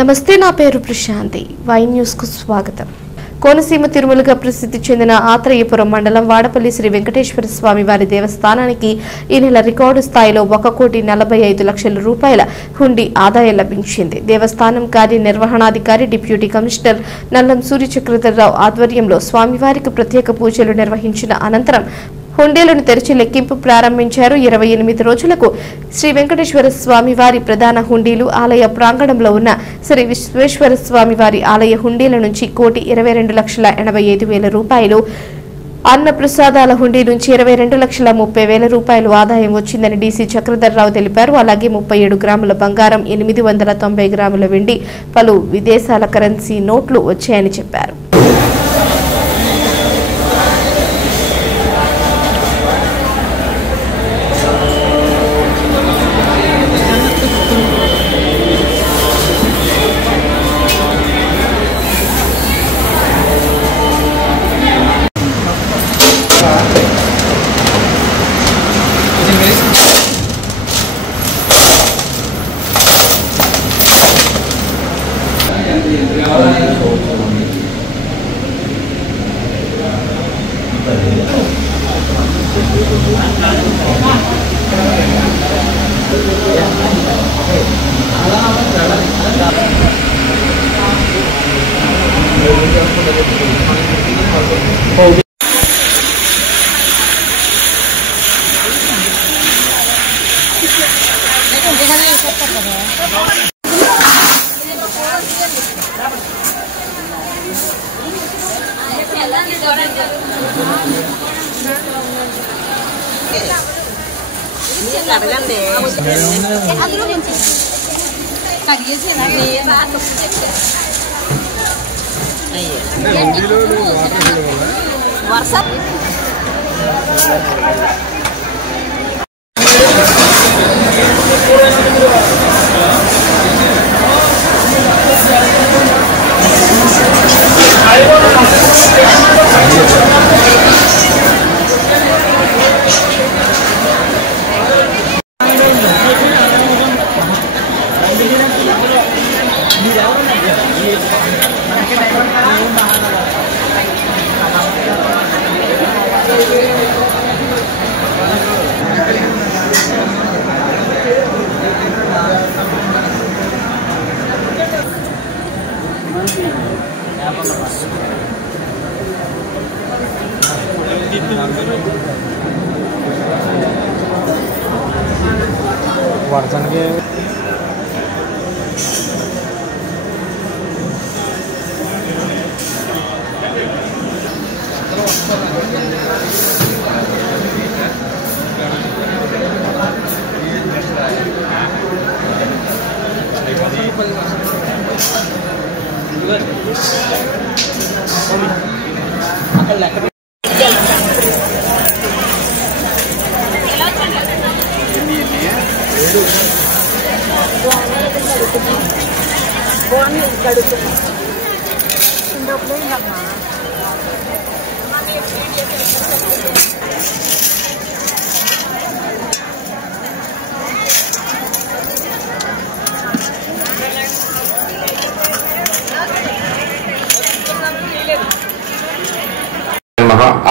నమస్తే, నా పేరు ప్రశాంతి. వై న్యూస్ కు స్వాగతం. కోనసీమ తిరుమలగా ప్రసిద్ధి చెందిన ఆత్రేయపురం మండలం వాడపల్లి శ్రీ వెంకటేశ్వర స్వామి వారి దేవస్థానానికి ఈ నెల రికార్డు స్థాయిలో 1,45,00,000 రూపాయల హుండీ ఆదాయం లభించింది. దేవస్థానం కార్యనిర్వహణాధికారి డిప్యూటీ కమిషనర్ నల్లం సూర్యచక్రధర్రావు ఆధ్వర్యంలో స్వామివారికి ప్రత్యేక పూజలు నిర్వహించిన అనంతరం హుండీలను తెరిచి లెక్కింపు ప్రారంభించారు. 28 రోజులకు శ్రీ వెంకటేశ్వర స్వామి వారి ప్రధాన హుండీలు ఆలయ ప్రాంగణంలో ఉన్న శ్రీ విశ్వేశ్వర స్వామి వారి ఆలయ హుండీల నుంచి 1,22,85,000 రూపాయలు, అన్న ప్రసాదాల హుండీ నుంచి 22,30,000 రూపాయలు ఆదాయం వచ్చిందని డీసీ చక్రధర్రావు తెలిపారు. అలాగే 37 గ్రాముల బంగారం, 890 గ్రాముల వెండి, పలు విదేశాల కరెన్సీ నోట్లు వచ్చాయని చెప్పారు.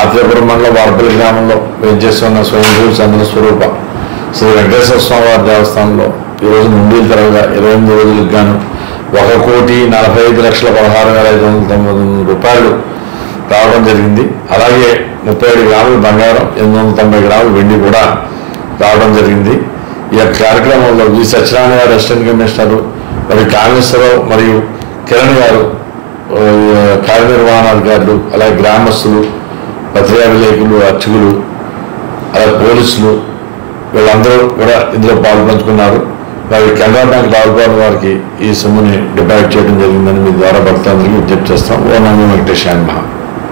ఆత్రేయపురం మండలం వాడపల్లి గ్రామంలో వేంచేస్తున్న స్వయంభూ చంద్ర స్వరూప శ్రీ వెంకటేశ్వర స్వామి వారి దేవస్థానంలో ఈరోజు హుండీలు తరగా 28 రోజులకు గాను 1,45,16,590 రూపాయలు రావడం జరిగింది. అలాగే 37 గ్రాముల బంగారం, 890 గ్రాముల వెండి కూడా రావడం జరిగింది. ఈ యొక్క కార్యక్రమంలో వి సత్యనారాయణ గారు అసిస్టెంట్ కమిషనర్, మరియు కామేశ్వరరావు మరియు కిరణ్ గారు కార్యనిర్వహణాధికారులు, అలాగే గ్రామస్తులు, పత్రికా విలేకరులు, అర్చకులు, అలాగే పోలీసులు వీళ్ళందరూ కూడా ఇందులో పాల్పంచుకున్నారు. మరి కెనరా బ్యాంక్ లాభపాల వారికి ఈ సొమ్ముని డిపాజిట్ చేయడం జరిగిందని మీ ద్వారా భక్తులందరికీ విజ్ఞప్తి చేస్తాం. ఓం నమో వెంకటేశాయ నమః.